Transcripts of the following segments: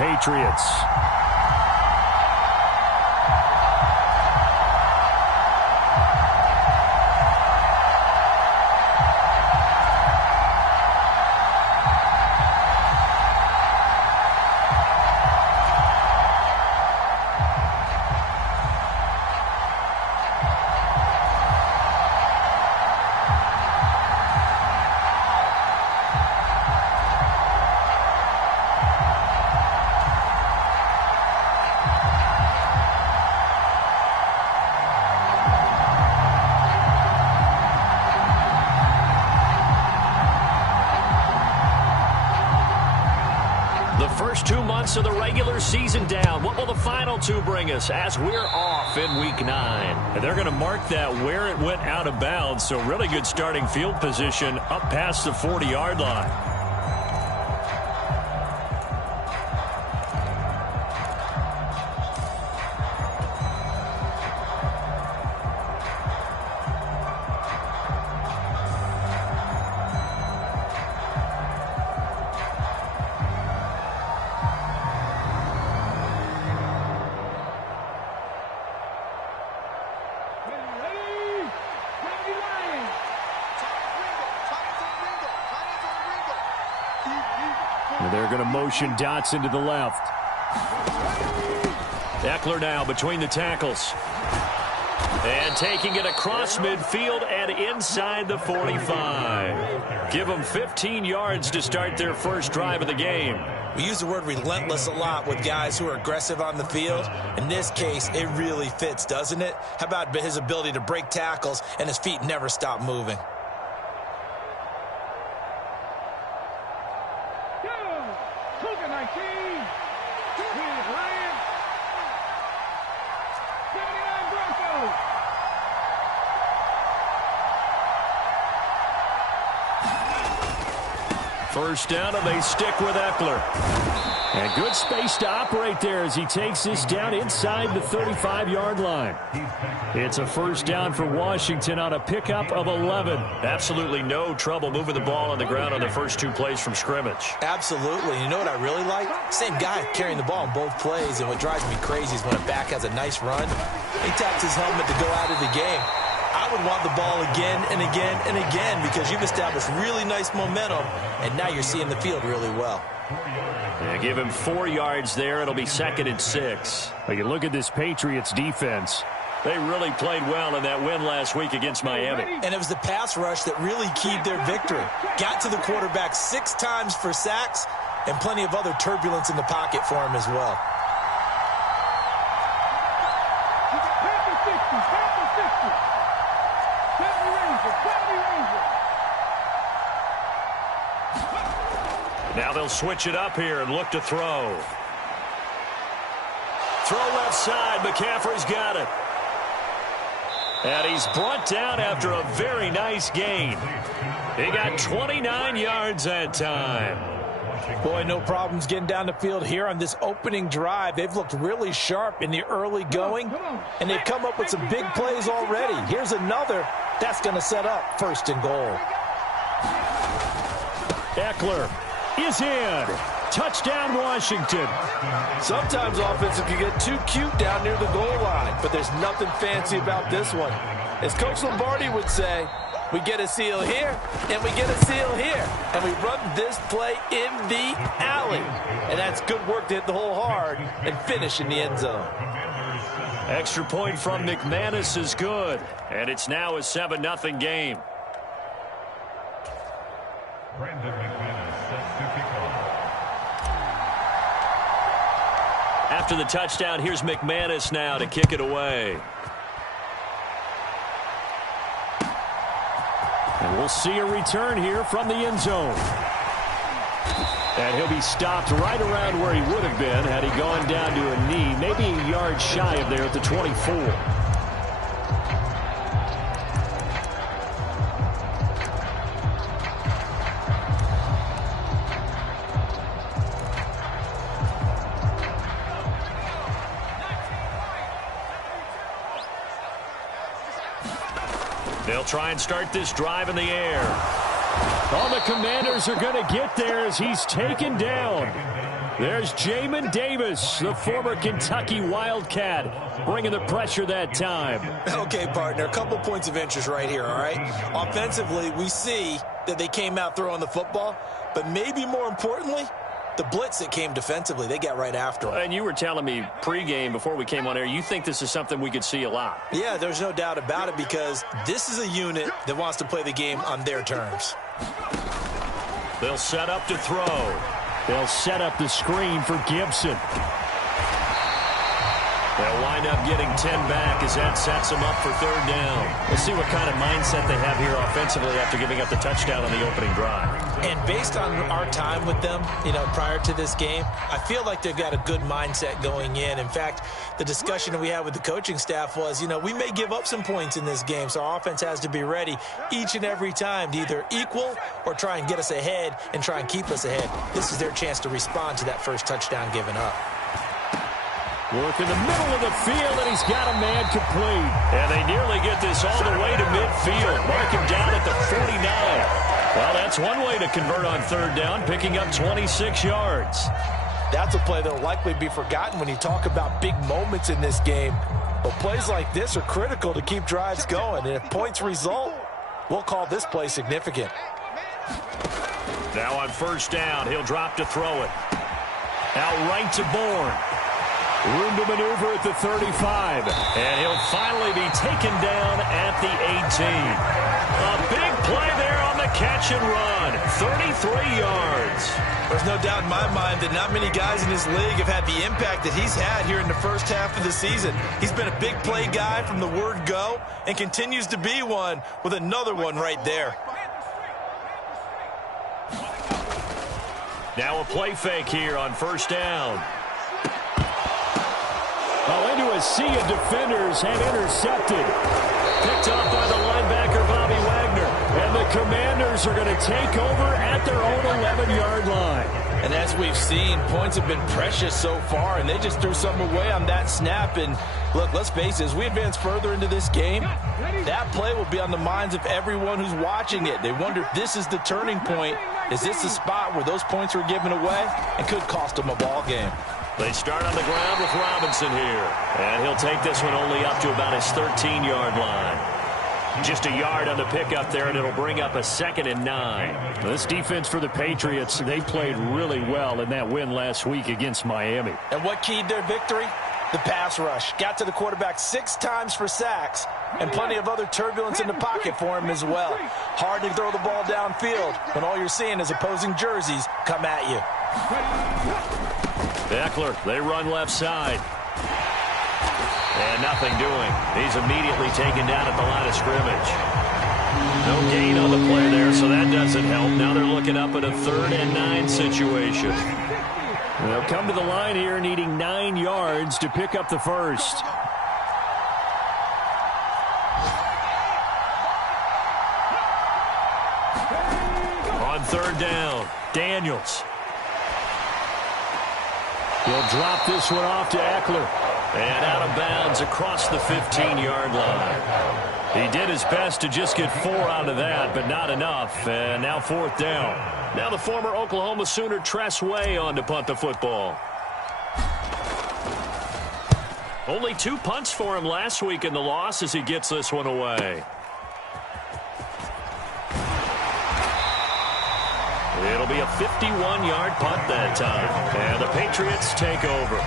Patriots. First 2 months of the regular season down. What will the final two bring us as we're off in Week 9? And they're going to mark that where it went out of bounds, so really good starting field position up past the 40-yard line. And they're going to motion dots into the left. Eckler now between the tackles. And taking it across midfield and inside the 45. Give them 15 yards to start their first drive of the game. We use the word relentless a lot with guys who are aggressive on the field. In this case, it really fits, doesn't it? How about his ability to break tackles and his feet never stop moving? First down, and they stick with Eckler. And good space to operate there as he takes this down inside the 35-yard line. It's a first down for Washington on a pickup of 11. Absolutely no trouble moving the ball on the ground on the first two plays from scrimmage. Absolutely. You know what I really like? Same guy carrying the ball in both plays, and what drives me crazy is when a back has a nice run, he taps his helmet to go out of the game. I would want the ball again and again and again because you've established really nice momentum, and now you're seeing the field really well. Yeah, give him 4 yards there. It'll be 2nd and 6. But you look at this Patriots defense. They really played well in that win last week against Miami. And it was the pass rush that really keyed their victory. Got to the quarterback 6 times for sacks and plenty of other turbulence in the pocket for him as well. Now they'll switch it up here and look to throw. Throw left side. McCaffrey's got it. And he's brought down after a very nice gain. He got 29 yards that time. Boy, no problems getting down the field here on this opening drive. They've looked really sharp in the early going, and they've come up with some big plays already. Here's another that's going to set up 1st and goal. Eckler is in. Touchdown, Washington. Sometimes offenses can get too cute down near the goal line, but there's nothing fancy about this one. As Coach Lombardi would say, we get a seal here, and we get a seal here, and we run this play in the alley. And that's good work to hit the hole hard and finish in the end zone. Extra point from McManus is good, and it's now a 7-0 game. Brandon McManus sets to kick off. After the touchdown, here's McManus now to kick it away. And we'll see a return here from the end zone. And he'll be stopped right around where he would have been had he gone down to a knee, maybe a yard shy of there at the 24. They'll try and start this drive in the air. All the Commanders are going to get there as he's taken down. There's Jamin Davis, the former Kentucky Wildcat, bringing the pressure that time. Okay, partner, a couple points of interest right here, all right? Offensively, we see that they came out throwing the football, but maybe more importantly, the blitz that came defensively, they got right after him. And you were telling me pregame before we came on air, you think this is something we could see a lot. Yeah, there's no doubt about it because this is a unit that wants to play the game on their terms. They'll set up to throw. They'll set up the screen for Gibson. They'll wind up getting 10 back as that sets them up for third down. We'll see what kind of mindset they have here offensively after giving up the touchdown on the opening drive. And based on our time with them, prior to this game, I feel like they've got a good mindset going in. In fact, the discussion that we had with the coaching staff was, we may give up some points in this game, so our offense has to be ready each and every time to either equal or try and get us ahead and try and keep us ahead. This is their chance to respond to that first touchdown given up. Work in the middle of the field, and he's got a man complete. And they nearly get this all the way to midfield. Mark him down at the 49. Well, that's one way to convert on third down, picking up 26 yards. That's a play that will likely be forgotten when you talk about big moments in this game. But plays like this are critical to keep drives going. And if points result, we'll call this play significant. Now on first down, he'll drop to throw it. Out right to Bourne. Room to maneuver at the 35. And he'll finally be taken down at the 18. A big play there on the catch and run. 33 yards. There's no doubt in my mind that not many guys in this league have had the impact that he's had here in the first half of the season. He's been a big play guy from the word go and continues to be one with another one right there. Now a play fake here on first down. Into a sea of defenders and intercepted. Picked up by the linebacker, Bobby Wagner. And the Commanders are going to take over at their own 11-yard line. And as we've seen, points have been precious so far, and they just threw some away on that snap. And look, let's face it, as we advance further into this game, that play will be on the minds of everyone who's watching it. They wonder if this is the turning point. Is this the spot where those points were given away and could cost them a ball game? They start on the ground with Robinson here. And he'll take this one only up to about his 13-yard line. Just a yard on the pickup there, and it'll bring up a 2nd and 9. This defense for the Patriots, they played really well in that win last week against Miami. And what keyed their victory? The pass rush. Got to the quarterback 6 times for sacks, and plenty of other turbulence in the pocket for him as well. Hard to throw the ball downfield when all you're seeing is opposing jerseys come at you. Eckler, they run left side. And nothing doing. He's immediately taken down at the line of scrimmage. No gain on the play there, so that doesn't help. Now they're looking up at a 3rd and 9 situation. They'll come to the line here needing 9 yards to pick up the first. On 3rd down, Daniels. He'll drop this one off to Eckler. And out of bounds across the 15-yard line. He did his best to just get 4 out of that, but not enough. And now 4th down. Now the former Oklahoma Sooner Tress Way on to punt the football. Only 2 punts for him last week in the loss as he gets this one away. It'll be a 51-yard punt that time. And the Patriots take over.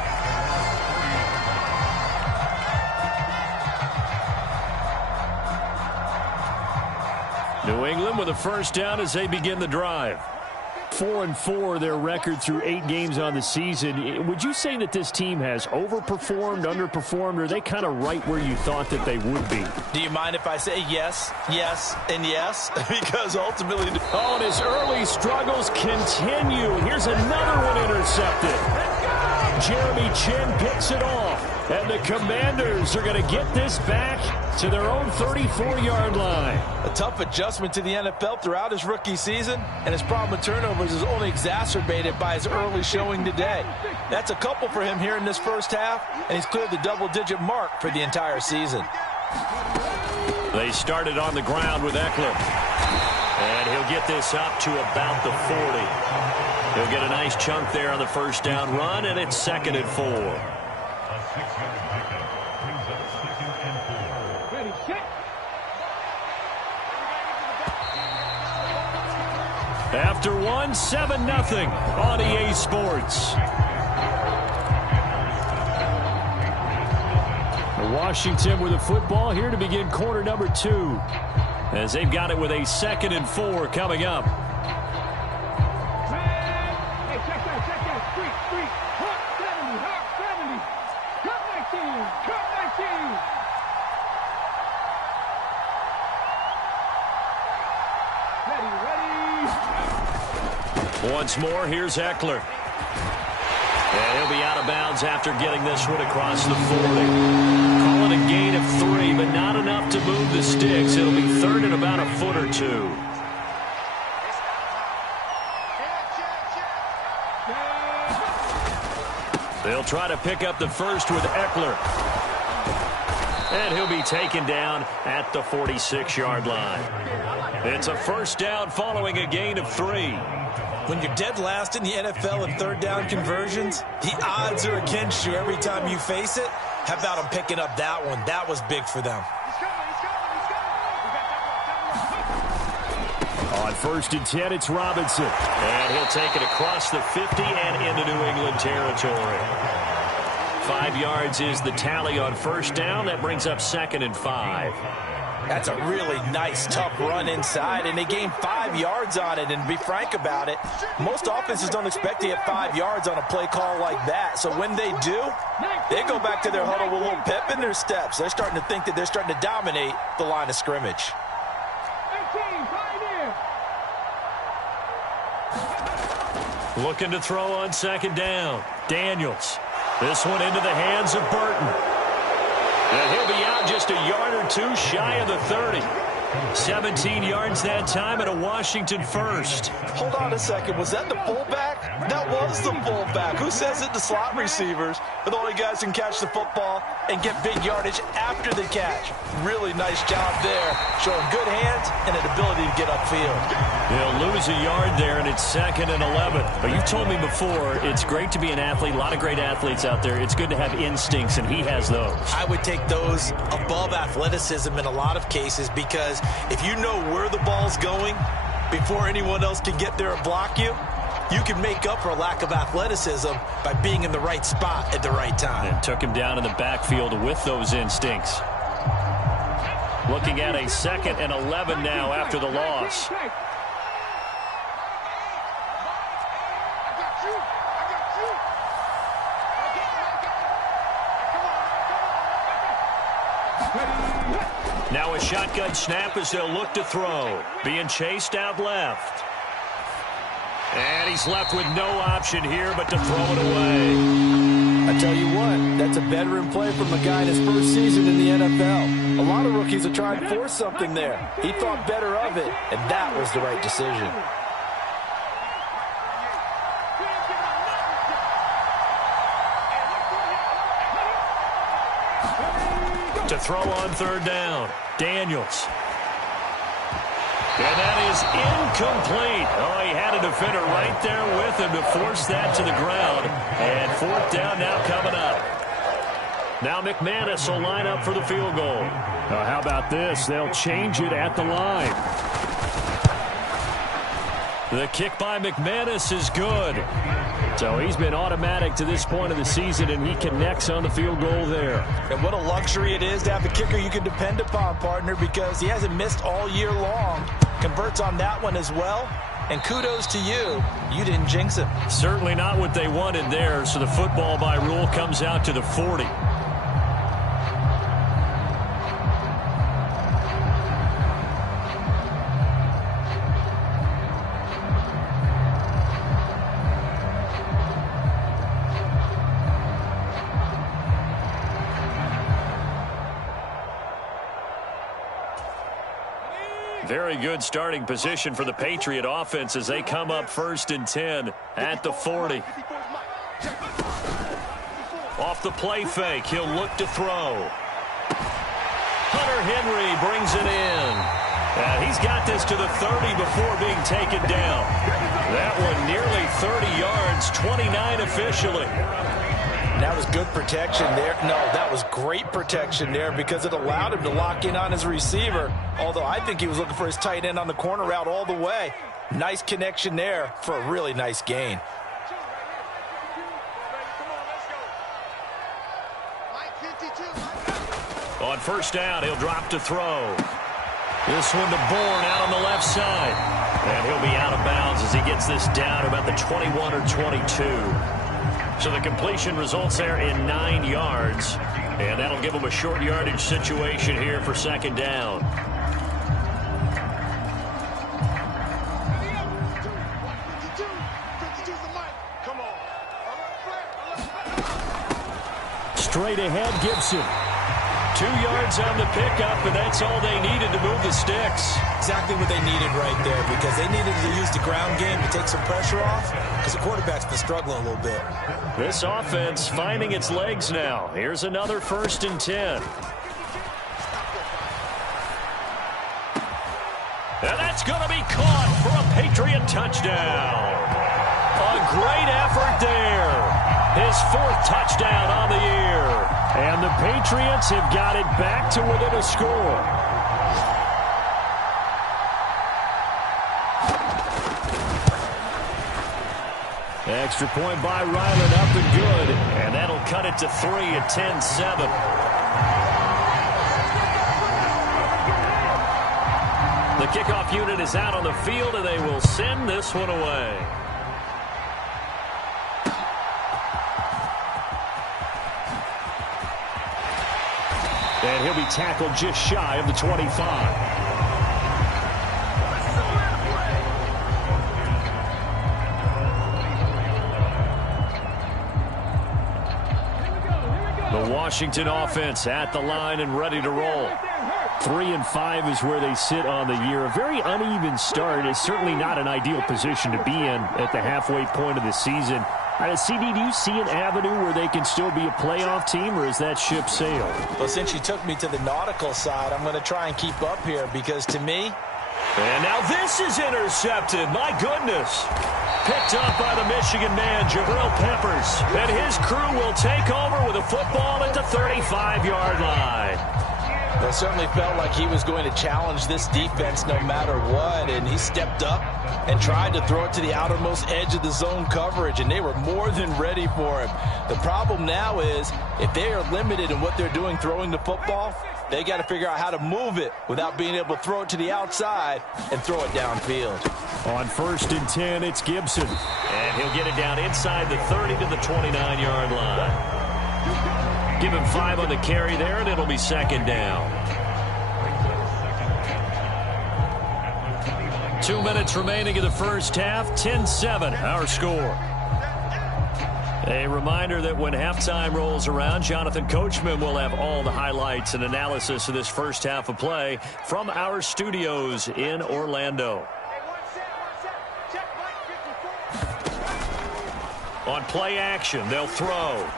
New England with a first down as they begin the drive. 4-4 their record through 8 games on the season. Would you say that this team has overperformed, underperformed, or are they kind of right where you thought that they would be? Do you mind if I say yes, yes, and yes? Because ultimately... Oh, and his early struggles continue. Here's another one intercepted. Jeremy Chin picks it off. And the Commanders are going to get this back to their own 34-yard line. A tough adjustment to the NFL throughout his rookie season, and his problem with turnovers is only exacerbated by his early showing today. That's a couple for him here in this first half, and he's cleared the double-digit mark for the entire season. They started on the ground with Eckler. And he'll get this up to about the 40. He'll get a nice chunk there on the first down run, and it's 2nd and 4. A 6-yard pickup brings up 2nd and 4. Ready, set. After one, 7-0 on EA Sports. Washington with the football here to begin quarter number 2, as they've got it with a 2nd and 4 coming up. Hey, check that. Street. Hawk 70. Chuck 19. Once more, here's Eckler. And he'll be out of bounds after getting this one across the 40. Call it a gain of 3, but not enough to move the sticks. It'll be 3rd and about a foot or 2. They'll try to pick up the first with Eckler. And he'll be taken down at the 46-yard line. It's a first down following a gain of 3. When you're dead last in the NFL in third down conversions, the odds are against you every time you face it. How about them picking up that one? That was big for them. On 1st and 10, it's Robinson. And he'll take it across the 50 and into New England territory. 5 yards is the tally on first down. That brings up 2nd and 5. That's a really nice, tough run inside, and they gained 5 yards on it. And to be frank about it, most offenses don't expect to get 5 yards on a play call like that. So when they do, they go back to their huddle with a little pep in their steps. They're starting to think that they're starting to dominate the line of scrimmage. Looking to throw on 2nd down. Daniels. This one into the hands of Burton. And he'll be out just a yard or 2 shy of the 30. 17 yards that time and a Washington first. Hold on a second. Was that the fullback? That was the fullback. Who says it? The slot receivers are the only guys who can catch the football and get big yardage after the catch. Really nice job there. Showing good hands and an ability to get upfield. They'll lose a yard there, and it's 2nd and 11. But you've told me before, it's great to be an athlete. A lot of great athletes out there. It's good to have instincts, and he has those. I would take those above athleticism in a lot of cases, because if you know where the ball's going before anyone else can get there and block you, you can make up for a lack of athleticism by being in the right spot at the right time. And took him down in the backfield with those instincts. Looking at a 2nd and 11 now after the loss. Now a shotgun snap as they'll look to throw. Being chased out left. And he's left with no option here but to throw it away. I tell you what, that's a veteran play from a guy in his first season in the NFL. A lot of rookies are trying to force something there. He thought better of it, and that was the right decision. To throw on 3rd down, Daniels. And that is incomplete. Oh, he had a defender right there with him to force that to the ground. And 4th down now coming up. Now McManus will line up for the field goal. How about this? They'll change it at the line. The kick by McManus is good. So he's been automatic to this point of the season, and he connects on the field goal there. And what a luxury it is to have a kicker you can depend upon, partner, because he hasn't missed all year long. Converts on that one as well. And kudos to you. You didn't jinx him. Certainly not what they wanted there, so the football by rule comes out to the 40. Very good starting position for the Patriot offense as they come up 1st and 10 at the 40. Off the play fake, he'll look to throw. Hunter Henry brings it in. And he's got this to the 30 before being taken down. That one nearly 30 yards, 29 officially. That was good protection there. No, that was great protection there because it allowed him to lock in on his receiver, although I think he was looking for his tight end on the corner route all the way. Nice connection there for a really nice gain. On first down, he'll drop to throw. This one to Bourne out on the left side. And he'll be out of bounds as he gets this down about the 21 or 22. So the completion results there in 9 yards. And that'll give him a short yardage situation here for second down. Straight ahead, Gibson. 2 yards on the pickup, and that's all they needed to move the sticks. Exactly what they needed right there because they needed to use the ground game to take some pressure off because the quarterback's been struggling a little bit. This offense finding its legs now. Here's another 1st and 10. And that's going to be caught for a Patriot touchdown. A great effort there. His 4th touchdown on the year. And the Patriots have got it back to within a score. Extra point by Ryland, up and good. And that'll cut it to 3 at 10-7. The kickoff unit is out on the field, and they will send this one away. And he'll be tackled just shy of the 25. The Washington offense at the line and ready to roll. 3-5 is where they sit on the year. A very uneven start. It's certainly not an ideal position to be in at the halfway point of the season. CD, do you see an avenue where they can still be a playoff team, or is that ship sailed? Well, since you took me to the nautical side, I'm going to try and keep up here because to me... And now this is intercepted. My goodness. Picked up by the Michigan man, Jabril Peppers. And his crew will take over with a football at the 35-yard line. It certainly felt like he was going to challenge this defense no matter what, and he stepped up and tried to throw it to the outermost edge of the zone coverage, and they were more than ready for him. The problem now is if they are limited in what they're doing throwing the football, they got to figure out how to move it without being able to throw it to the outside and throw it downfield. On 1st and 10, it's Gibson. And he'll get it down inside the 30 to the 29-yard line. Give him 5 on the carry there, and it'll be second down. 2 minutes remaining in the first half. 10-7, our score. A reminder that when halftime rolls around, Jonathan Coachman will have all the highlights and analysis of this first half of play from our studios in Orlando. On play action, they'll throw.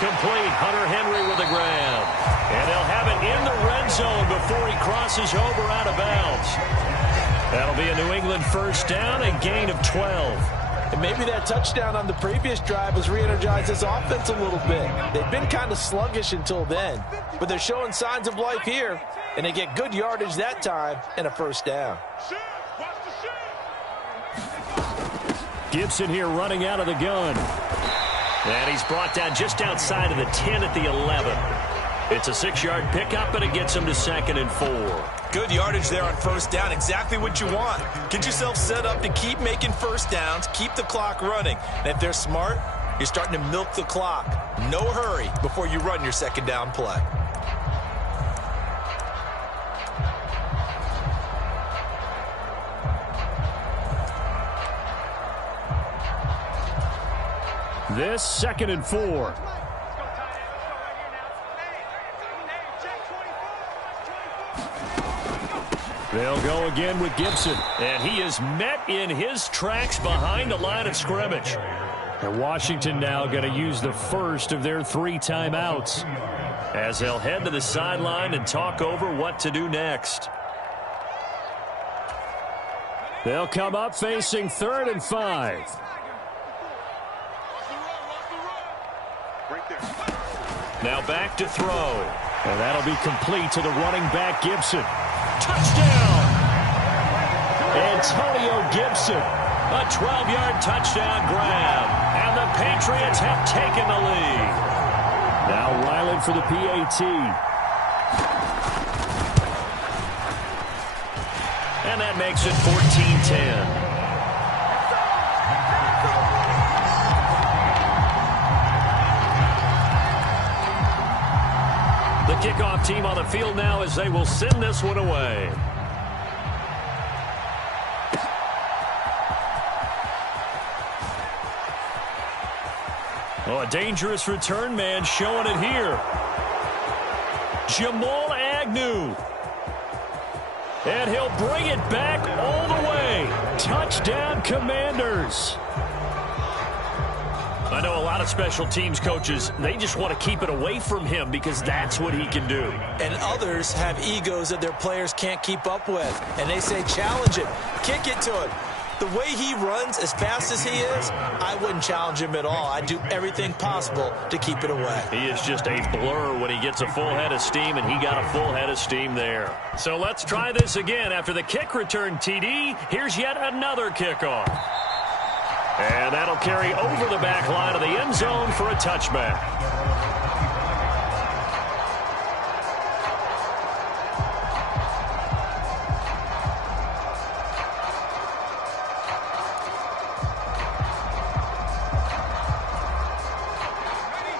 Complete. Hunter Henry with a grab. And they'll have it in the red zone before he crosses over out of bounds. That'll be a New England first down, a gain of 12. And maybe that touchdown on the previous drive has re-energized this offense a little bit. They've been kind of sluggish until then, but they're showing signs of life here, and they get good yardage that time and a first down. Gibson here running out of the gun. And he's brought down just outside of the 10 at the 11. It's a 6-yard pickup, and it gets him to 2nd and 4. Good yardage there on first down. Exactly what you want. Get yourself set up to keep making first downs, keep the clock running. And if they're smart, you're starting to milk the clock. No hurry before you run your second down play. This 2nd and 4. They'll go again with Gibson. And he is met in his tracks behind the line of scrimmage. And Washington now going to use the first of their 3 timeouts as they'll head to the sideline and talk over what to do next. They'll come up facing 3rd and 5. Now back to throw. And that'll be complete to the running back, Gibson. Touchdown! Antonio Gibson. A 12-yard touchdown grab. And the Patriots have taken the lead. Now Ryland for the PAT. And that makes it 14-10. The kickoff team on the field now as they will send this one away. Oh, a dangerous return man showing it here. Jamal Agnew. And he'll bring it back all the way. Touchdown, Commanders. I know a lot of special teams coaches, they just want to keep it away from him because that's what he can do. And others have egos that their players can't keep up with. And they say, challenge it, kick it to him. The way he runs as fast as he is, I wouldn't challenge him at all. I'd do everything possible to keep it away. He is just a blur when he gets a full head of steam, and he got a full head of steam there. So let's try this again. After the kick return TD, here's yet another kickoff. And that'll carry over the back line of the end zone for a touchback.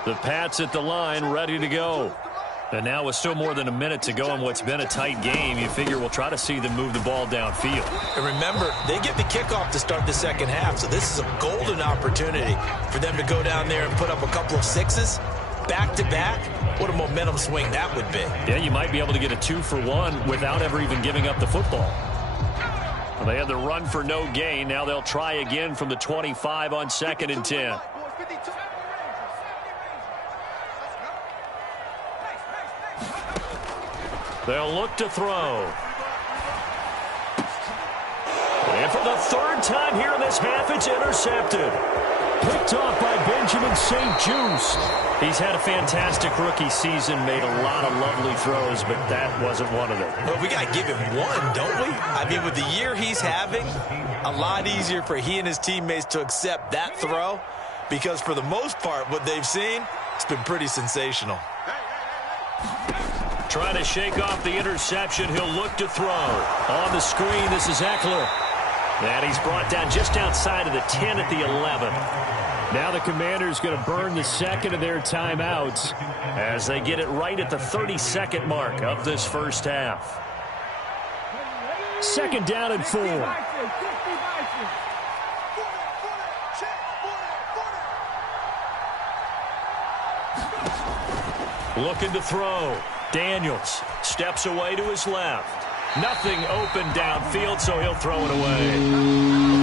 The Pats at the line, ready to go. And now with still more than a minute to go in what's been a tight game, you figure we'll try to see them move the ball downfield. And remember, they get the kickoff to start the second half, so this is a golden opportunity for them to go down there and put up a couple of sixes back-to-back. What a momentum swing that would be. Yeah, you might be able to get a 2-for-1 without ever even giving up the football. Well, they had the run for no gain. Now they'll try again from the 25 on 2nd and 10. They'll look to throw. And for the 3rd time here in this half, it's intercepted. Picked off by Benjamin St. Juste. He's had a fantastic rookie season, made a lot of lovely throws, but that wasn't one of them. Well, we got to give him one, don't we? I mean, with the year he's having, a lot easier for he and his teammates to accept that throw because for the most part, what they've seen, it's been pretty sensational. Trying to shake off the interception. He'll look to throw. On the screen, this is Eckler. And he's brought down just outside of the 10 at the 11. Now the Commanders going to burn the second of their timeouts as they get it right at the 32nd mark of this first half. 2nd down and 4. Looking to throw. Daniels steps away to his left. Nothing open downfield, so he'll throw it away.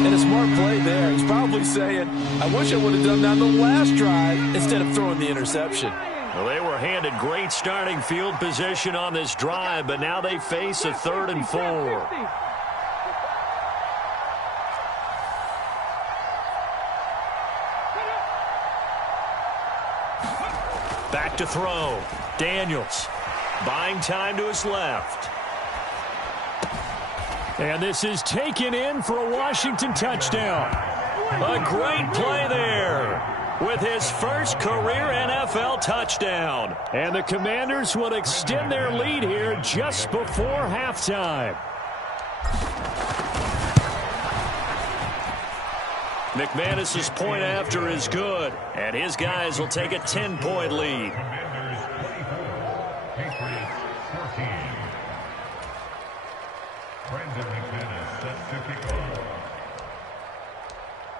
And a smart play there. He's probably saying, I wish I would have done that on the last drive instead of throwing the interception. Well, they were handed great starting field position on this drive, but now they face a 3rd and 4. Back to throw. Daniels buying time to his left. And this is taken in for a Washington touchdown. A great play there with his first career NFL touchdown. And the Commanders will extend their lead here just before halftime. McManus's point after is good, and his guys will take a 10-point lead.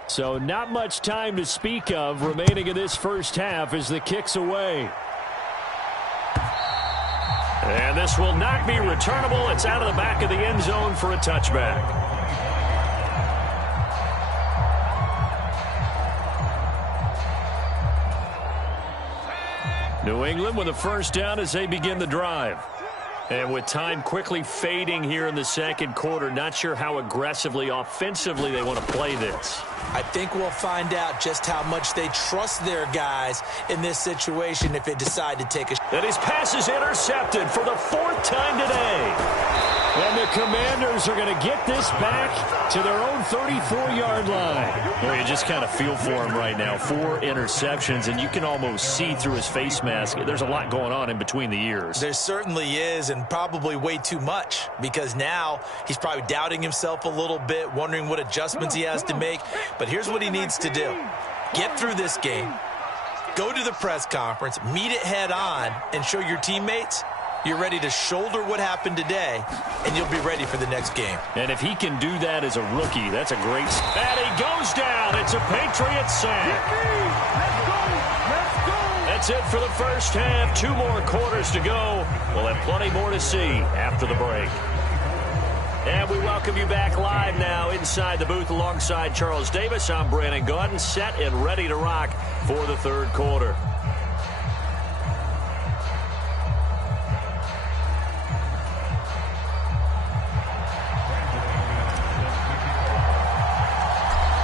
So not much time to speak of remaining in this first half as the kick's away. And this will not be returnable. It's out of the back of the end zone for a touchback. New England with a first down as they begin the drive. And with time quickly fading here in the second quarter, not sure how aggressively, offensively they want to play this. I think we'll find out just how much they trust their guys in this situation if they decide to take a shot. And his pass is intercepted for the 4th time today. And the Commanders are going to get this back to their own 34-yard line. Well, you just kind of feel for him right now. 4 interceptions, and you can almost see through his face mask. There's a lot going on in between the ears. There certainly is, and probably way too much, because now he's probably doubting himself a little bit, wondering what adjustments he has to make. But here's what he needs to do. Get through this game, go to the press conference, meet it head on, and show your teammates you're ready to shoulder what happened today, and you'll be ready for the next game. And if he can do that as a rookie, that's a great... And he goes down. It's a Patriot sack. That's it for the first half. 2 more quarters to go. We'll have plenty more to see after the break. And we welcome you back live now inside the booth alongside Charles Davis. I'm Brandon Gaudin, set and ready to rock for the third quarter.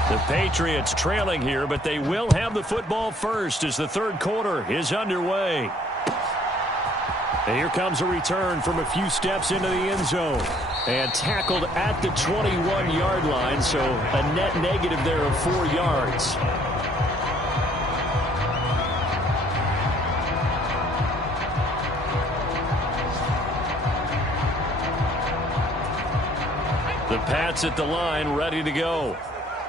The Patriots trailing here, but they will have the football first as the third quarter is underway. And here comes a return from a few steps into the end zone. And tackled at the 21-yard line, so a net negative there of 4 yards. The Pats at the line, ready to go.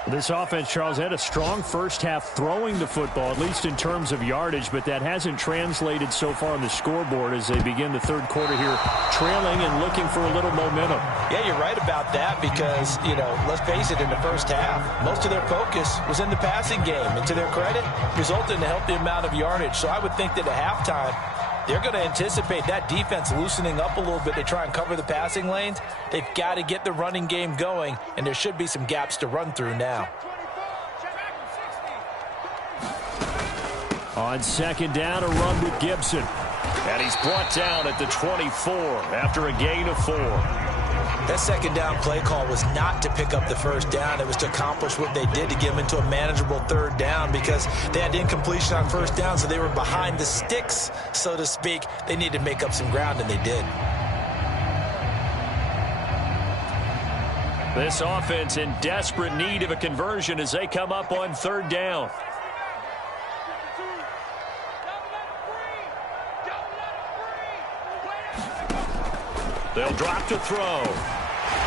This offense, Charles, had a strong first half throwing the football, at least in terms of yardage, but that hasn't translated so far on the scoreboard as they begin the third quarter here, trailing and looking for a little momentum. Yeah, you're right about that because, let's face it, in the first half, most of their focus was in the passing game, and to their credit, resulted in a healthy amount of yardage. So I would think that at halftime, they're going to anticipate that defense loosening up a little bit to try and cover the passing lanes. They've got to get the running game going, and there should be some gaps to run through now. On second down, a run with Gibson. And he's brought down at the 24 after a gain of 4. That second down play call was not to pick up the first down. It was to accomplish what they did to get them into a manageable third down because they had incompletion on first down, so they were behind the sticks, so to speak. They needed to make up some ground, and they did. This offense in desperate need of a conversion as they come up on third down. They'll drop to throw.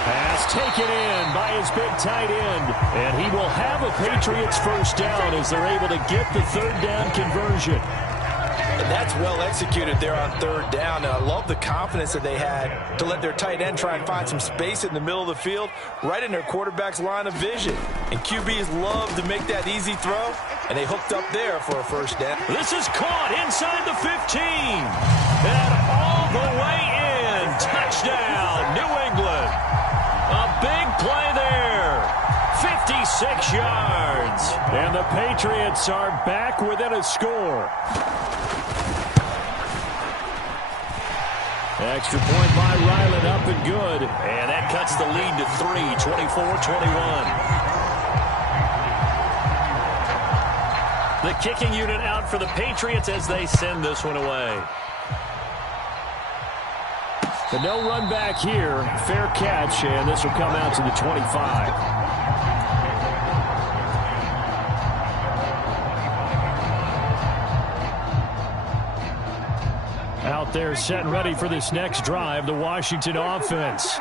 Pass taken in by his big tight end. And he will have a Patriots first down as they're able to get the third down conversion. And that's well executed there on third down. And I love the confidence that they had to let their tight end try and find some space in the middle of the field, right in their quarterback's line of vision. And QBs love to make that easy throw, and they hooked up there for a first down. This is caught inside the 15. And all the way in. Touchdown, New England. A big play there. 56 yards. And the Patriots are back within a score. Extra point by Ryland, up and good. And that cuts the lead to 3, 24-21. The kicking unit out for the Patriots as they send this one away. The no run back here, fair catch, and this will come out to the 25. Out there set and ready for this next drive, the Washington offense.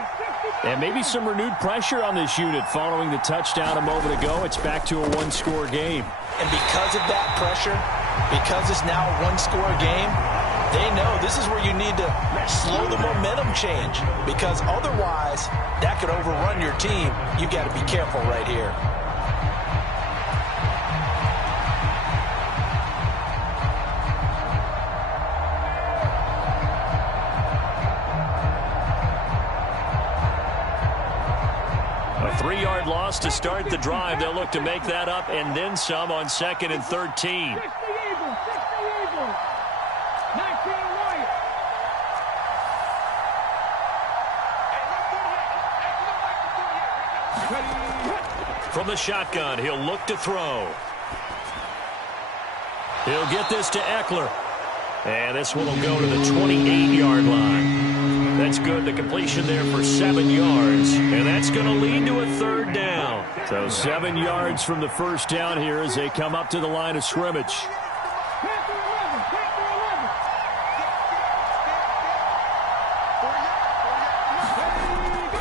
And maybe some renewed pressure on this unit following the touchdown a moment ago. It's back to a one-score game. And because of that pressure, because it's now a one-score game, they know this is where you need to slow the momentum change because otherwise that could overrun your team. You've got to be careful right here. A 3-yard loss to start the drive. They'll look to make that up and then some on 2nd and 13. From the shotgun, he'll look to throw. He'll get this to Eckler. And this one will go to the 28-yard line. That's good. The completion there for 7 yards. And that's going to lead to a third down. So 7 yards from the first down here as they come up to the line of scrimmage.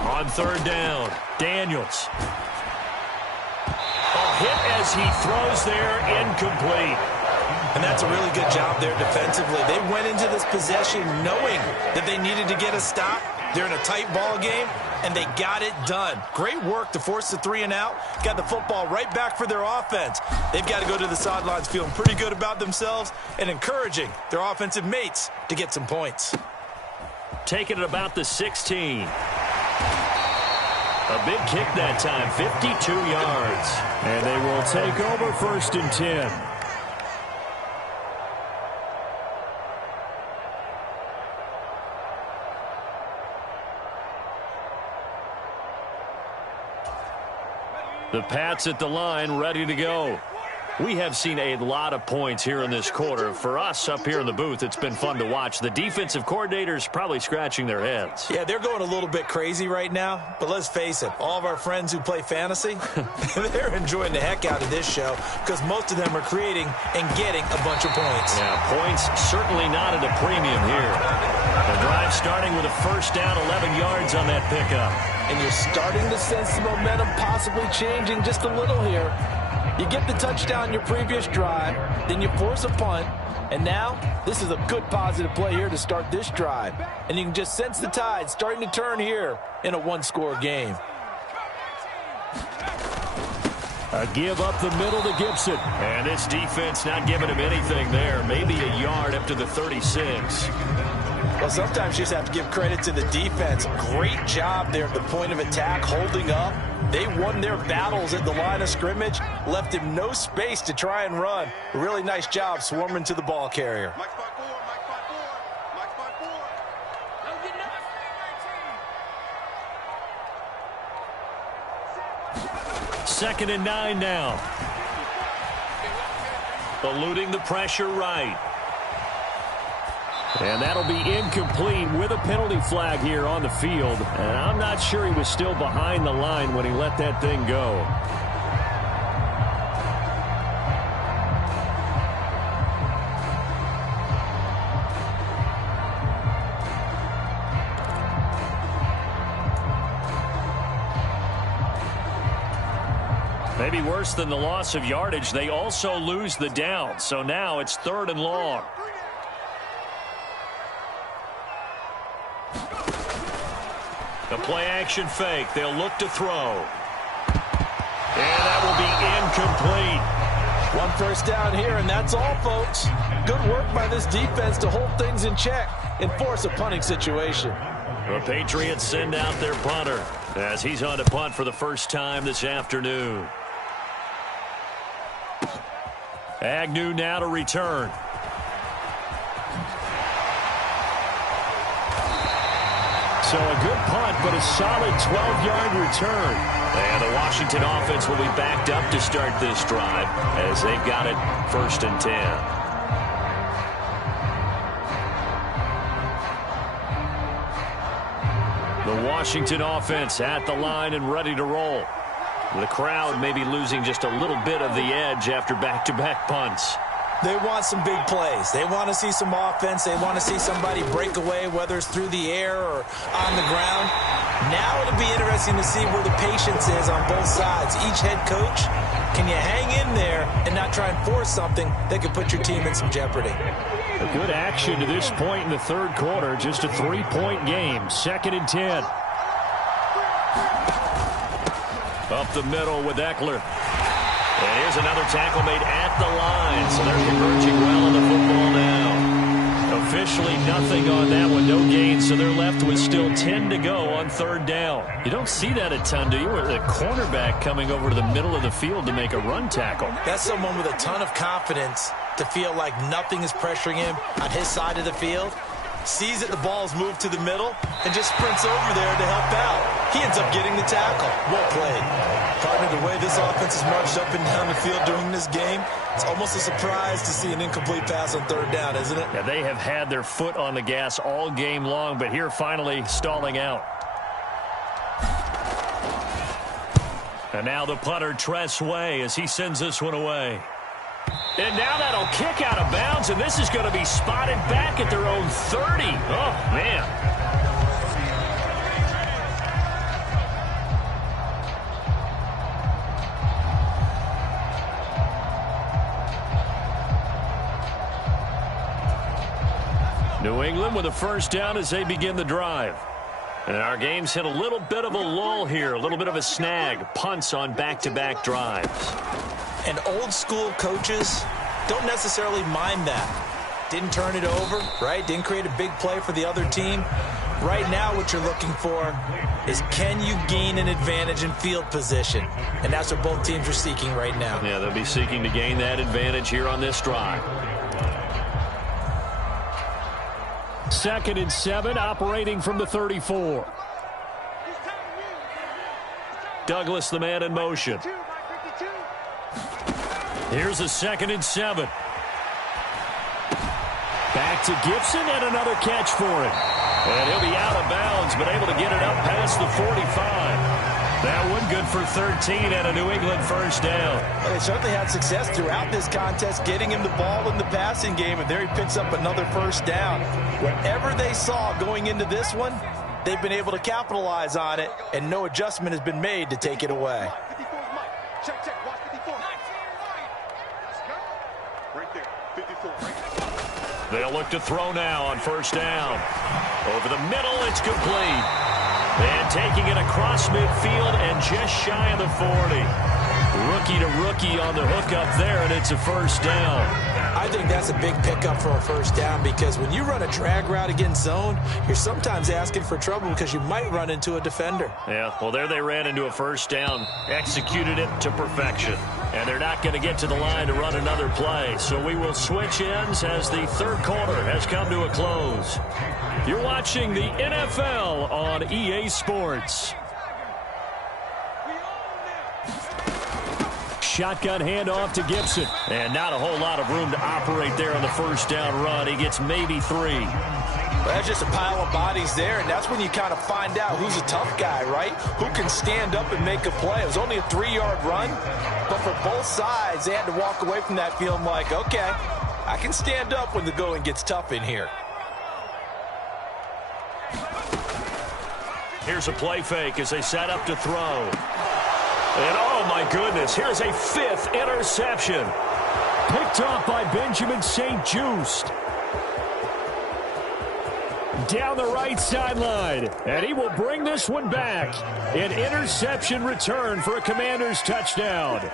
On third down, Daniels. A hit as he throws there, incomplete. And that's a really good job there defensively. They went into this possession knowing that they needed to get a stop. They're in a tight ball game, and they got it done. Great work to force the 3 and out. Got the football right back for their offense. They've got to go to the sidelines feeling pretty good about themselves and encouraging their offensive mates to get some points. Taking it about the 16. A big kick that time, 52 yards. And they will take over 1st and 10. The Pats at the line, ready to go. We have seen a lot of points here in this quarter. For us up here in the booth, it's been fun to watch. The defensive coordinators probably scratching their heads. Yeah, they're going a little bit crazy right now. But let's face it, all of our friends who play fantasy, they're enjoying the heck out of this show because most of them are creating and getting a bunch of points. Yeah, points certainly not at a premium here. The drive starting with a first down, 11 yards on that pickup. And you're starting to sense the momentum possibly changing just a little here. You get the touchdown your previous drive, then you force a punt, and now this is a good positive play here to start this drive. And you can just sense the tide starting to turn here in a one-score game. A give up the middle to Gibson. And this defense not giving him anything there. Maybe a yard up to the 36. Well, sometimes you just have to give credit to the defense. Great job there at the point of attack, holding up. They won their battles at the line of scrimmage, left him no space to try and run. A really nice job swarming to the ball carrier. Second and 9 now. Eluding the pressure right. And that'll be incomplete with a penalty flag here on the field. And I'm not sure he was still behind the line when he let that thing go. Maybe worse than the loss of yardage, they also lose the down. So now it's 3rd and long. The play-action fake. They'll look to throw. And that will be incomplete. One first down here, and that's all, folks. Good work by this defense to hold things in check and force a punting situation. The Patriots send out their punter as he's on to punt for the first time this afternoon. Agnew now to return. So a good punt, but a solid 12-yard return. And the Washington offense will be backed up to start this drive as they've got it 1st and 10. The Washington offense at the line and ready to roll. The crowd may be losing just a little bit of the edge after back-to-back punts. They want some big plays. They want to see some offense. They want to see somebody break away, whether it's through the air or on the ground. Now it'll be interesting to see where the patience is on both sides. Each head coach, can you hang in there and not try and force something that could put your team in some jeopardy? A good action to this point in the 3rd quarter. Just a 3-point game. 2nd and 10. Up the middle with Eckler. And here's another tackle made at the line. So they're converging well on the football now. Officially nothing on that one. No gain. So they're left with still 10 to go on 3rd down. You don't see that a ton, do you? Where the cornerback coming over to the middle of the field to make a run tackle. That's someone with a ton of confidence to feel like nothing is pressuring him on his side of the field. sees that the ball's moved to the middle, and just sprints over there to help out. He ends up getting the tackle. Well played. Partner, the way this offense has marched up and down the field during this game, it's almost a surprise to see an incomplete pass on third down, isn't it? Yeah, they have had their foot on the gas all game long, but here finally stalling out. And now the punter, Tress Way, as he sends this one away. And now that'll kick out of bounds, and this is going to be spotted back at their own 30. Oh, man. New England with a first down as they begin the drive. And our game's hit a little bit of a lull here, a little bit of a snag. Punts on back-to-back drives. And old-school coaches don't necessarily mind that. Didn't turn it over, right? Didn't create a big play for the other team. Right now what you're looking for is, can you gain an advantage in field position? And that's what both teams are seeking right now. Yeah, they'll be seeking to gain that advantage here on this drive. 2nd and 7, operating from the 34. Douglas, the man in motion. Here's a 2nd and 7. Back to Gibson, and another catch for him. And he'll be out of bounds, but able to get it up past the 45. That one good for 13 and a New England first down. Well, they certainly had success throughout this contest getting him the ball in the passing game, and there he picks up another first down. Whatever they saw going into this one, they've been able to capitalize on it, and no adjustment has been made to take it away. Check, watch 54. Right there, 54. They'll look to throw now on first down. Over the middle, it's complete. And taking it across midfield and just shy of the 40. Rookie to rookie on the hook up there, and it's a first down. I think that's a big pickup for a first down, because when you run a drag route against zone, you're sometimes asking for trouble because you might run into a defender. Yeah, well, there they ran into a first down, executed it to perfection. And they're not going to get to the line to run another play. So we will switch ends as the third quarter has come to a close. You're watching the NFL on EA Sports. Shotgun handoff to Gibson. And not a whole lot of room to operate there on the first down run. He gets maybe 3. Well, that's just a pile of bodies there, and that's when you kind of find out who's a tough guy, right? Who can stand up and make a play. It was only a 3-yard run, but for both sides, they had to walk away from that feeling like, okay, I can stand up when the going gets tough in here. Here's a play fake as they set up to throw. And oh my goodness, here's a 5th interception. Picked off by Benjamin St-Juste. Down the right sideline, and he will bring this one back. An interception return for a Commanders touchdown.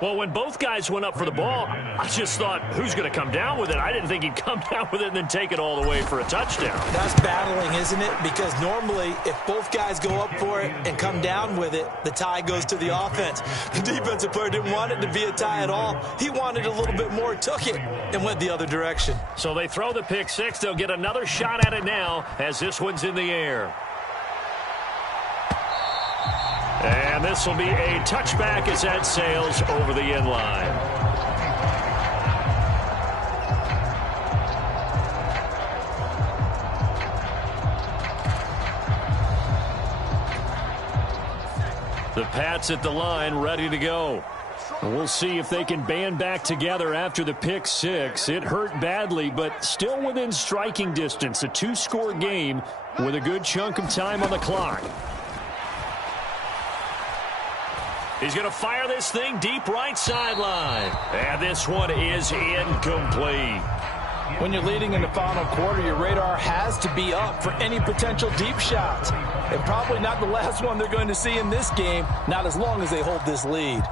Well, when both guys went up for the ball, I just thought, who's going to come down with it? I didn't think he'd come down with it and then take it all the way for a touchdown. That's battling, isn't it? Because normally, if both guys go up for it and come down with it, the tie goes to the offense. The defensive player didn't want it to be a tie at all. He wanted a little bit more, took it, and went the other direction. So they throw the pick six. They'll get another shot at it now as this one's in the air. And this will be a touchback as that sails over the end line. The Pats at the line, ready to go. We'll see if they can band back together after the pick six. It hurt badly, but still within striking distance. A 2-score game with a good chunk of time on the clock. He's going to fire this thing deep right sideline. And this one is incomplete. When you're leading in the final quarter, your radar has to be up for any potential deep shots. And probably not the last one they're going to see in this game, not as long as they hold this lead.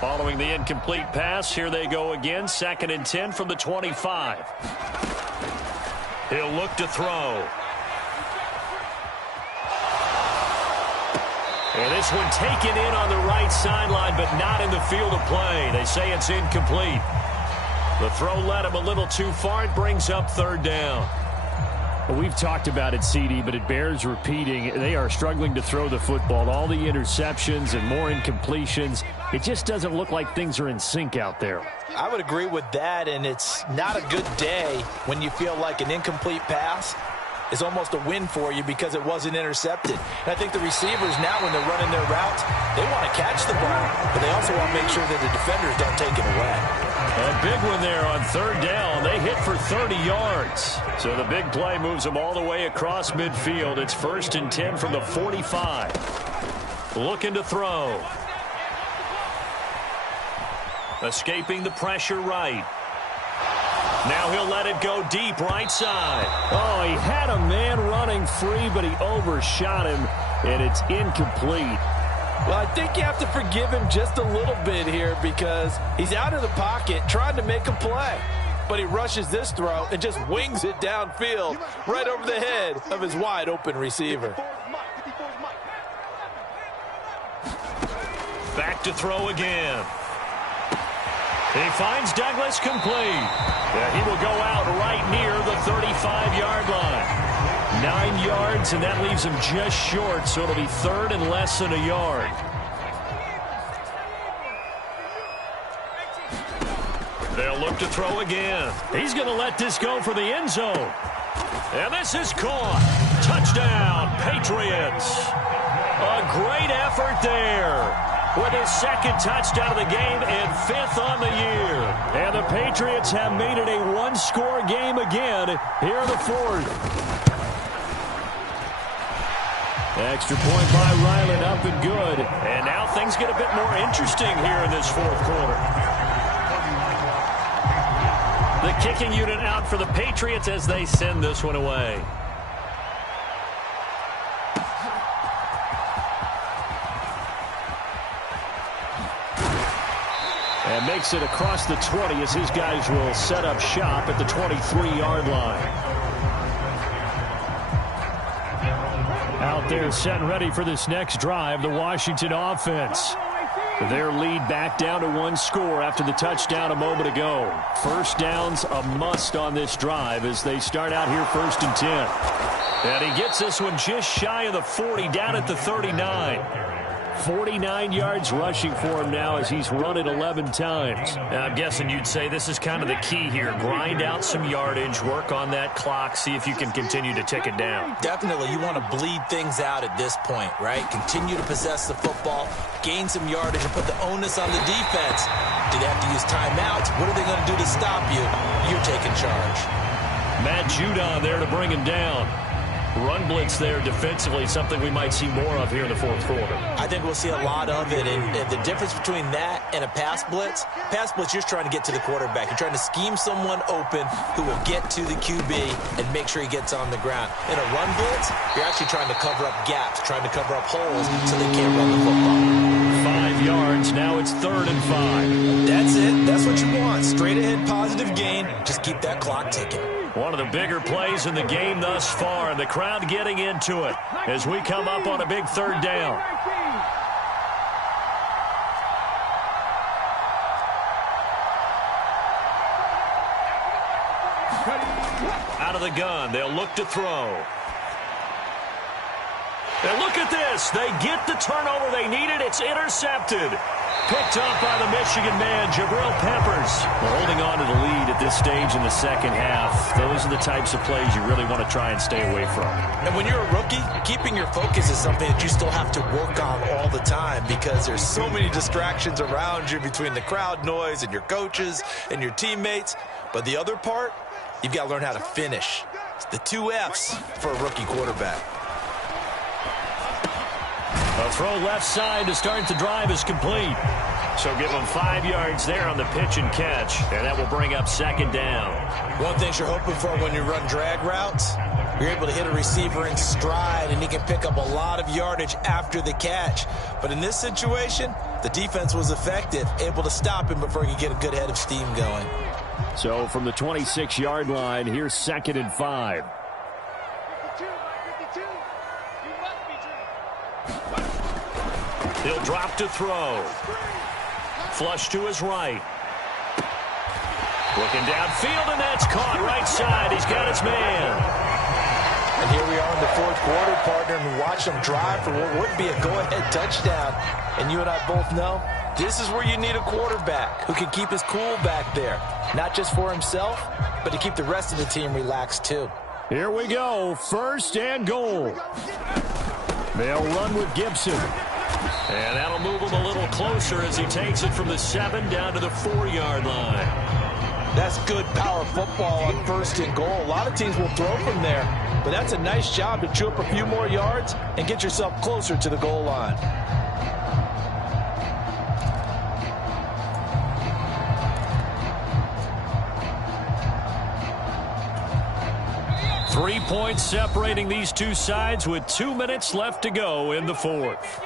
Following the incomplete pass, here they go again. 2nd and 10 from the 25. He'll look to throw. And this one taken in on the right sideline, but not in the field of play. They say it's incomplete. The throw led him a little too far. It brings up third down. Well, we've talked about it, CD, but it bears repeating. They are struggling to throw the football. All the interceptions and more incompletions. It just doesn't look like things are in sync out there. I would agree with that, and it's not a good day when you feel like an incomplete pass is almost a win for you because it wasn't intercepted. And I think the receivers now, when they're running their routes, they want to catch the ball, but they also want to make sure that the defenders don't take it away. A big one there on third down. They hit for 30 yards. So the big play moves them all the way across midfield. It's 1st and 10 from the 45. Looking to throw. Escaping the pressure right. Now he'll let it go deep right side. Oh, he had a man running free, but he overshot him, and it's incomplete. Well, I think you have to forgive him just a little bit here because he's out of the pocket trying to make a play. But he rushes this throw and just wings it downfield right over the head of his wide-open receiver. Back to throw again. He finds Douglas complete. Yeah, he will go out right near the 35-yard line. 9 yards, and that leaves him just short, so it'll be third and less than a yard. They'll look to throw again. He's going to let this go for the end zone. And this is caught. Touchdown, Patriots. A great effort there. With his second touchdown of the game and 5th on the year. And the Patriots have made it a one-score game again here in the 4th. Extra point by Ryland, up and good. And now things get a bit more interesting here in this 4th quarter. The kicking unit out for the Patriots as they send this one away. And makes it across the 20 as his guys will set up shop at the 23-yard line. Out there set and ready for this next drive, the Washington offense. Their lead back down to 1 score after the touchdown a moment ago. First down's a must on this drive as they start out here 1st and 10. And he gets this one just shy of the 40, down at the 39. 49 yards rushing for him now as he's run it 11 times. Now, I'm guessing you'd say this is kind of the key here. Grind out some yardage, work on that clock, see if you can continue to tick it down. Definitely, you want to bleed things out at this point, right? Continue to possess the football, gain some yardage, and put the onus on the defense. Do they have to use timeouts? What are they going to do to stop you? You're taking charge. Matt Judon there to bring him down. Run blitz there defensively, something we might see more of here in the 4th quarter. I think we'll see a lot of it, and the difference between that and a pass blitz, you're just trying to get to the quarterback. You're trying to scheme someone open who will get to the QB and make sure he gets on the ground. In a run blitz, you're actually trying to cover up gaps, trying to cover up holes so they can't run the football. 5 yards, now it's 3rd and 5. That's it. That's what you want. Straight ahead, positive gain. Just keep that clock ticking. One of the bigger plays in the game thus far, and the crowd getting into it as we come up on a big 3rd down. Out of the gun, they'll look to throw. And look at this. They get the turnover they needed. It's intercepted. Picked up by the Michigan man, Jabril Peppers. Well, holding on to the lead at this stage in the second half. Those are the types of plays you really want to try and stay away from. And when you're a rookie, keeping your focus is something that you still have to work on all the time because there's so many distractions around you between the crowd noise and your coaches and your teammates. But the other part, you've got to learn how to finish. It's the 2 F's for a rookie quarterback. A throw left side to start the drive is complete. So give them 5 yards there on the pitch and catch, and that will bring up 2nd down. One thing you're hoping for when you run drag routes, you're able to hit a receiver in stride, and he can pick up a lot of yardage after the catch. But in this situation, the defense was effective, able to stop him before he could get a good head of steam going. So from the 26-yard line, here's 2nd and 5. He'll drop to throw. Flush to his right. Looking downfield, and that's caught right side. He's got his man. And here we are in the fourth quarter, partner, and watch them drive for what would be a go-ahead touchdown. And you and I both know this is where you need a quarterback who can keep his cool back there. Not just for himself, but to keep the rest of the team relaxed too. Here we go, 1st and goal. They'll run with Gibson. And that'll move him a little closer as he takes it from the 7 down to the 4-yard line. That's good power football on 1st and goal. A lot of teams will throw from there, but that's a nice job to chew up a few more yards and get yourself closer to the goal line. Three points separating these two sides with 2 minutes left to go in the fourth.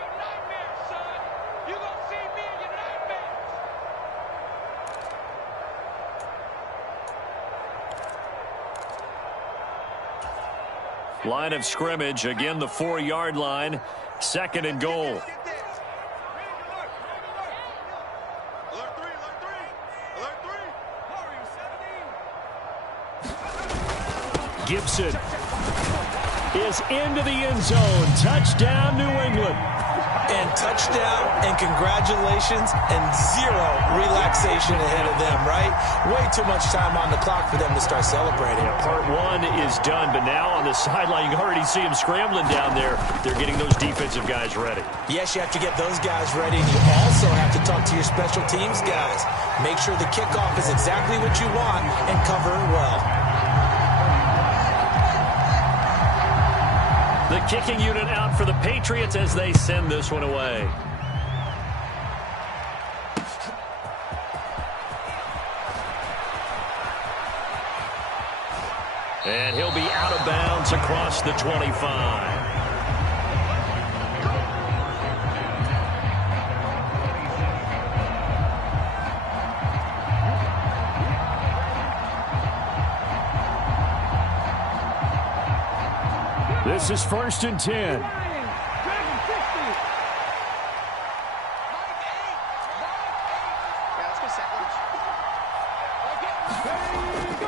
Line of scrimmage, again the 4-yard line, 2nd and goal. Gibson is into the end zone. Touchdown, New England. And touchdown and congratulations and zero relaxation ahead of them, right? Way too much time on the clock for them to start celebrating. Yeah, part 1 is done, but now on the sideline, you can already see them scrambling down there. They're getting those defensive guys ready. Yes, you have to get those guys ready, and you also have to talk to your special teams guys. Make sure the kickoff is exactly what you want and cover it well. The kicking unit out for the Patriots as they send this one away. And he'll be out of bounds across the 25. This is 1st and 10.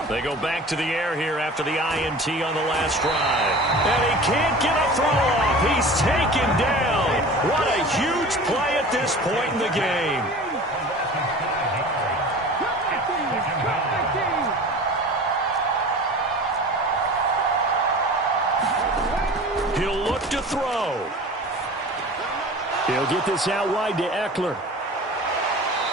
They go back to the air here after the INT on the last drive. And he can't get a throw off. He's taken down. What a huge play at this point in the game. He'll look to throw. He'll get this out wide to Eckler.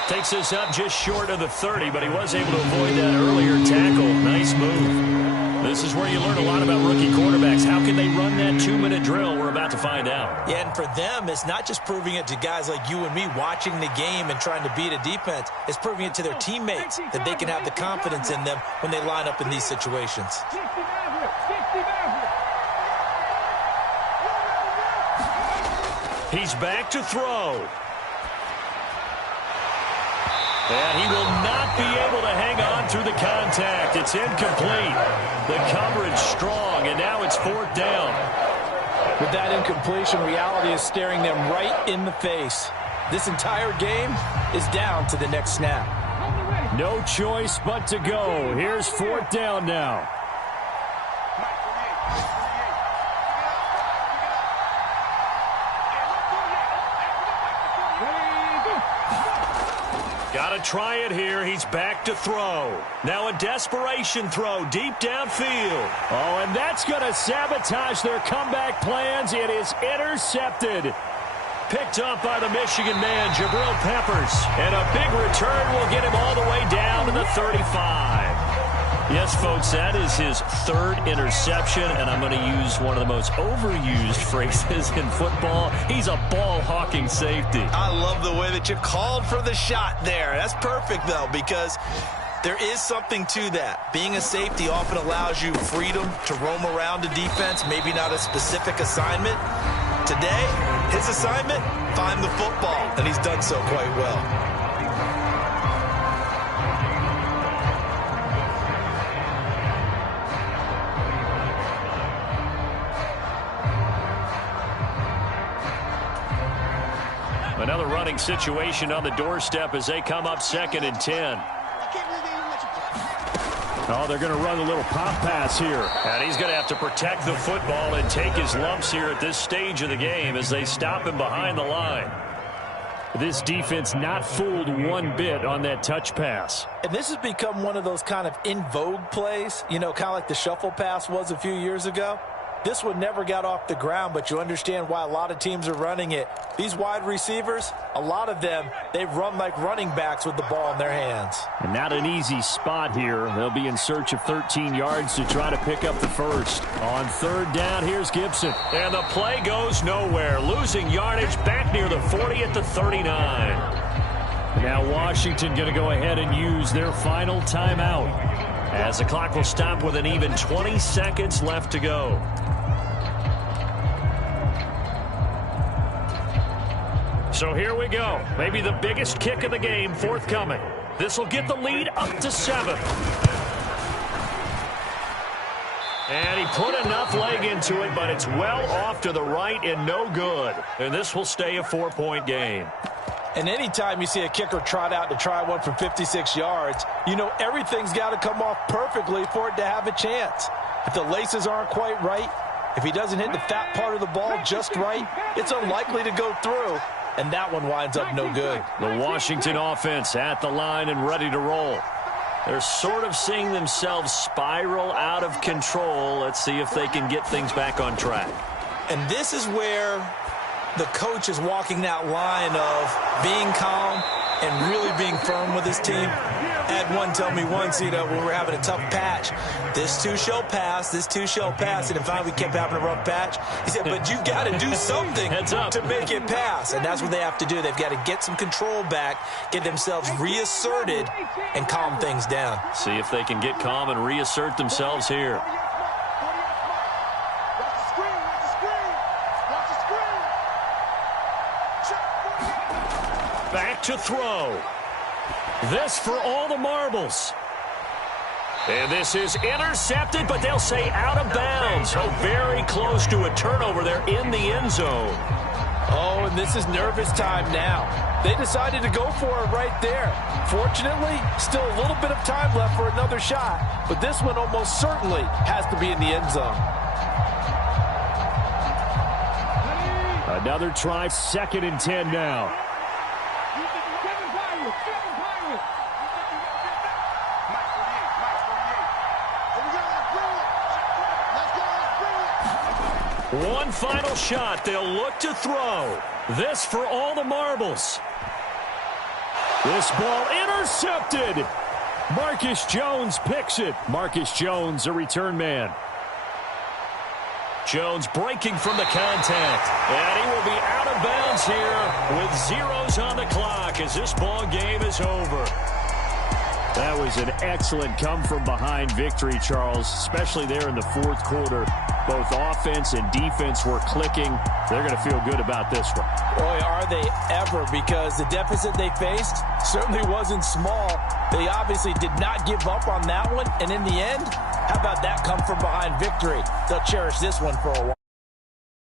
Takes this up just short of the 30, but he was able to avoid that earlier tackle. Nice move. This is where you learn a lot about rookie quarterbacks. How can they run that 2-minute drill? We're about to find out. Yeah, and for them, it's not just proving it to guys like you and me watching the game and trying to beat a defense. It's proving it to their teammates that they can have the confidence in them when they line up in these situations. He's back to throw. And he will not be able to hang on through the contact. It's incomplete. The coverage strong, and now it's 4th down. With that incompletion, reality is staring them right in the face. This entire game is down to the next snap. No choice but to go. Here's 4th down now. Got to try it here. He's back to throw. Now a desperation throw deep downfield. Oh, and that's going to sabotage their comeback plans. It is intercepted. Picked up by the Michigan man, Jabril Peppers. And a big return will get him all the way down to the 35. Yes, folks, that is his 3rd interception, and I'm going to use one of the most overused phrases in football. He's a ball-hawking safety. I love the way that you called for the shot there. That's perfect, though, because there is something to that. Being a safety often allows you freedom to roam around a defense, maybe not a specific assignment. Today, his assignment, find the football, and he's done so quite well. Another running situation on the doorstep as they come up 2nd and 10. Oh, they're going to run a little pop pass here. And he's going to have to protect the football and take his lumps here at this stage of the game as they stop him behind the line. This defense not fooled one bit on that touch pass. And this has become one of those kind of in vogue plays, you know, kind of like the shuffle pass was a few years ago. This one never got off the ground, but you understand why a lot of teams are running it. These wide receivers, a lot of them, they run like running backs with the ball in their hands. And not an easy spot here. They'll be in search of 13 yards to try to pick up the first. On 3rd down, here's Gibson. And the play goes nowhere. Losing yardage back near the 40 at the 39. Now Washington going to go ahead and use their final timeout, as the clock will stop with an even 20 seconds left to go. So here we go. Maybe the biggest kick of the game forthcoming. This will get the lead up to 7. And he put enough leg into it, but it's well off to the right and no good. And this will stay a 4-point game. And anytime you see a kicker trot out to try one from 56 yards, you know everything's got to come off perfectly for it to have a chance. If the laces aren't quite right, if he doesn't hit the fat part of the ball just right, it's unlikely to go through. And that one winds up no good. The Washington offense at the line and ready to roll. They're sort of seeing themselves spiral out of control. Let's see if they can get things back on track. And this is where the coach is walking that line of being calm and really being firm with his team. I had one tell me once, you know, when we were having a tough patch, this too shall pass, this too shall pass. And finally we kept having a rough patch. He said, but you've got to do something to make it pass. And that's what they have to do. They've got to get some control back, get themselves reasserted, and calm things down. See if they can get calm and reassert themselves here. Back to throw. This for all the marbles. And this is intercepted, but they'll say out of bounds. Oh, very close to a turnover there in the end zone. Oh, and this is nervous time now. They decided to go for it right there. Fortunately, still a little bit of time left for another shot, but this one almost certainly has to be in the end zone. Another try, 2nd and 10 now. One final shot. They'll look to throw. This for all the marbles. This ball intercepted. Marcus Jones picks it. Marcus Jones, a return man. Jones breaking from the contact. And he will be out of bounds here with zeros on the clock as this ball game is over. That was an excellent come-from-behind victory, Charles, especially there in the 4th quarter. Both offense and defense were clicking. They're going to feel good about this one. Boy, are they ever, because the deficit they faced certainly wasn't small. They obviously did not give up on that one, and in the end, how about that come-from-behind victory? They'll cherish this one for a while.